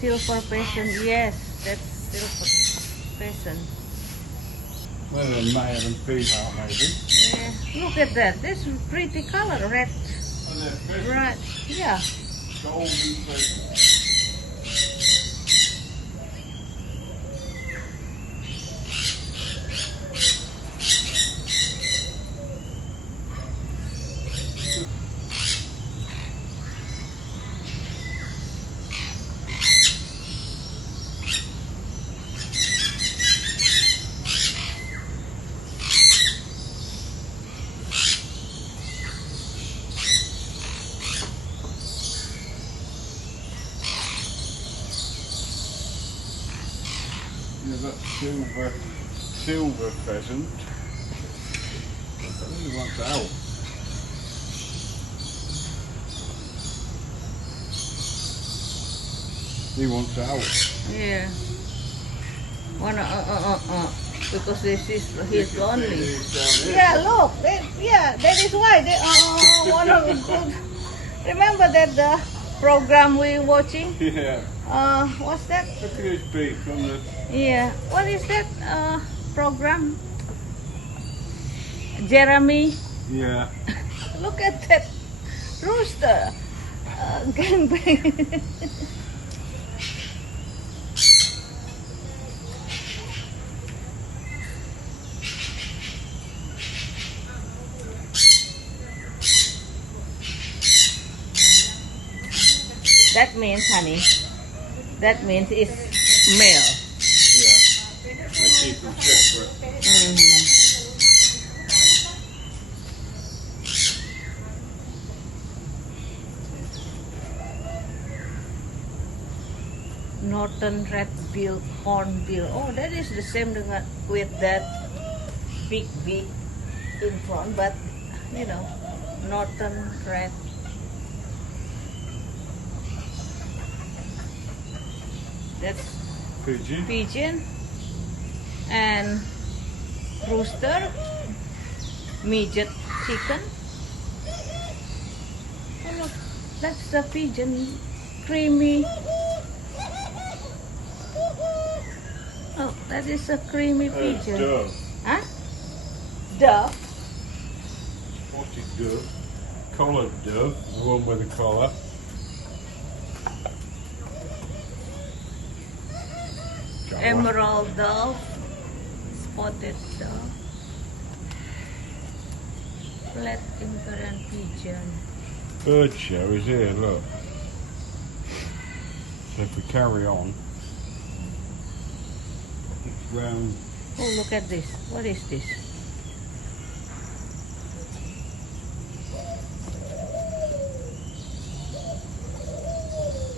Silver pheasant, yes, that's silver pheasant. Well, a male and female, maybe. Yeah, look at that. This pretty color, red. Oh, they're pheasant. Right, yeah. Golden pheasant. You've got silver pheasant. Who wants out? He wants out. Yeah. Because this is his only. Yeah, look. That is why they wanna go. Remember that the program we watching? Yeah. What's that? Look at his beak on the... Yeah. What is that program? Jeremy. Yeah. Look at that rooster. Gangbang. That means, honey, that means it's male. Yeah. They keep them separate. Northern red-billed hornbill. Oh, that is the same with that big beak in front, but you know, northern red. That's Pigeon. pigeon and rooster, midget chicken. Oh look, that's the pigeon, creamy. Oh, that is a creamy pigeon. Dove. Huh? Dove. Spotted dove. Collared dove. The one with the collar. Emerald dove. Spotted dove. Flat Imperial pigeon. Bird show is here, look. So if we carry on, it's round. Oh, look at this. What is this?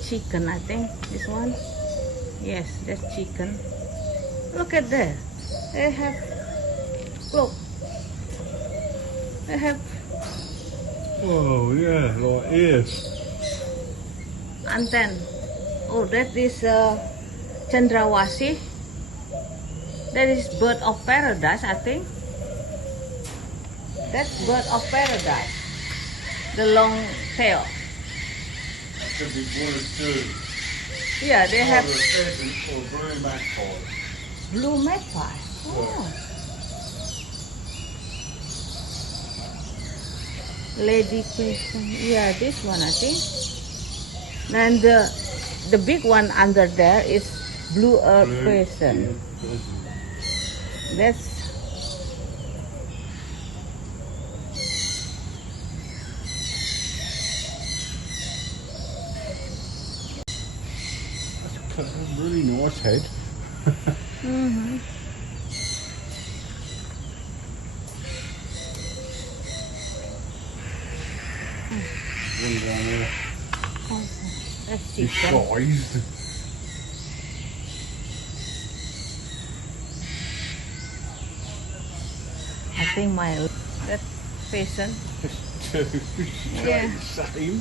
Chicken, I think. This one. Yes, that's chicken. Look at that. They have. Look. They have Oh yeah, like ears. antenna. Oh, that is Chandrawasi. That is bird of paradise, I think. That's bird of paradise. The long tail. Could be one or two. Yeah, they have Either a pheasant or blue magpie. blue magpie. Oh. Lady pigeon. Yeah, this one, I think. And the big one under there is blue earth pheasant. That's Really nice head. Mm-hmm. One down here. That's chicken. Disguised. I think that patient. Yeah. Yeah. Same.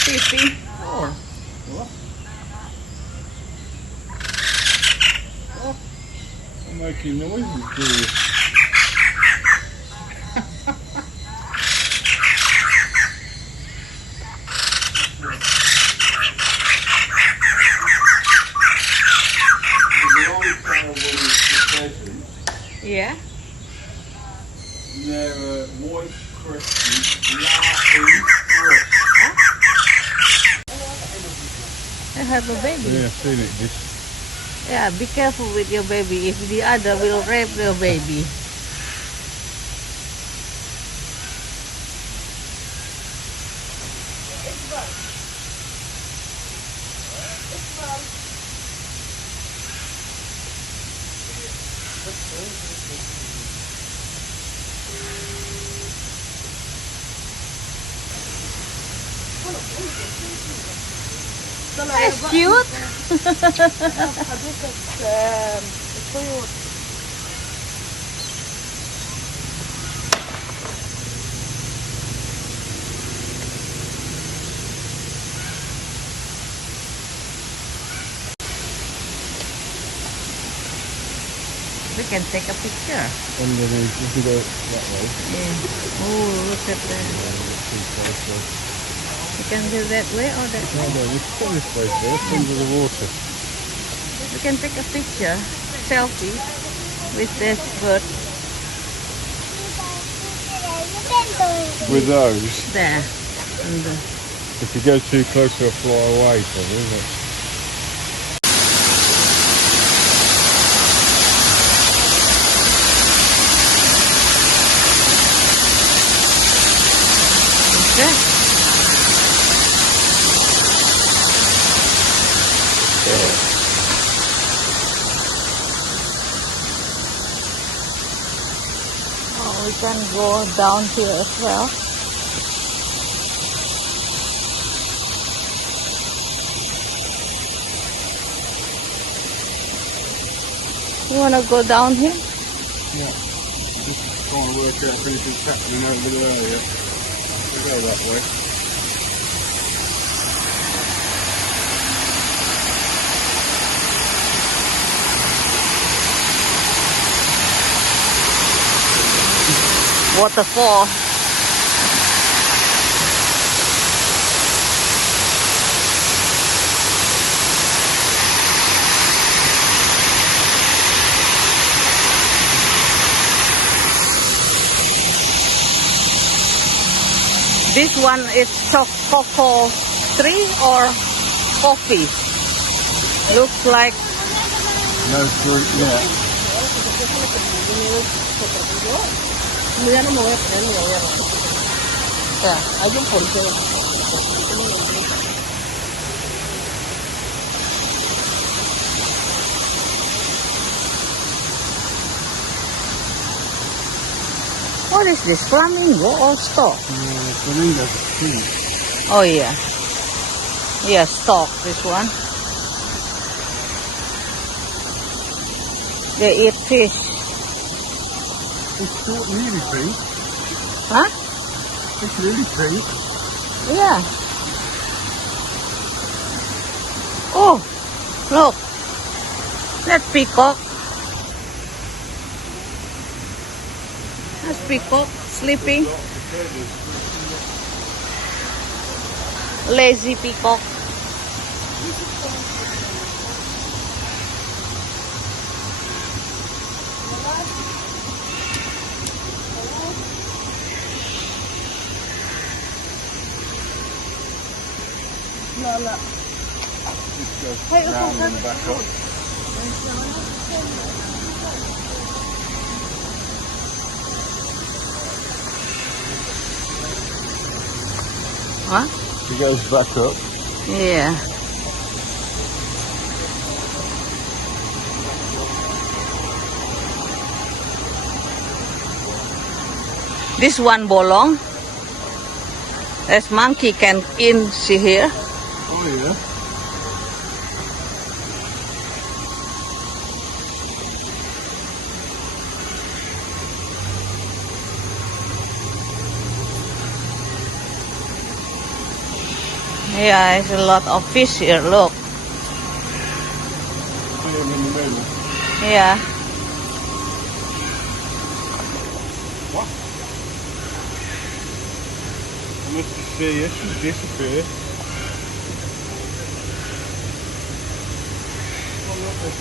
Sleeping. Oh. What? Oh. I'm making noises, do you? Yeah. They're white crested, laughing thrush. I have a baby. Yeah, I've seen it. Just Yeah, be careful with your baby. If the other will rape your baby. That's cute. We can take a picture. underneath, if you go that way. Yeah. Oh, look at that. You can go that way or that No, way. no, just go this way first, under the water. We can take a picture, selfie, with this bird With those, there. And if you go too close, they'll fly away from you, isn't it? okay. Oh, we can go down here as well. You wanna go down here? Yeah. Just trying to work out if anything's happening over there, yeah. We'll go that way. Waterfall. This one is cocoa tree or coffee? Looks like No fruit yet. what is this? Flamingo or stork? Flamingos are cute. Oh yeah. Yeah, stork, this one. They eat fish. It's sort of really pink. Huh? It's really pink. Yeah. Oh, look. That's peacock. That's peacock sleeping. Lazy peacock. Just goes round and back up. Huh? He goes back up. Yeah. This one bolong. As monkey can in, see here. Oh yeah. Yeah, it's a lot of fish here, look. See him in the middle. Yeah. What? I must see her, she's disappeared. Oh look, there's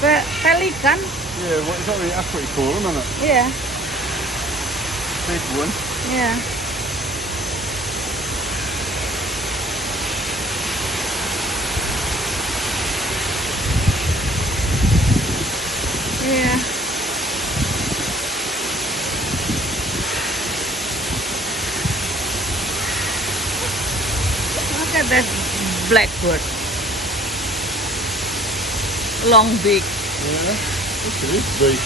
a... Pelican? Yeah, what is that? That's what you call them, isn't it? Yeah. Big one. Yeah. Yeah. Look at that blackbird. Long beak. Yeah, look at this beak.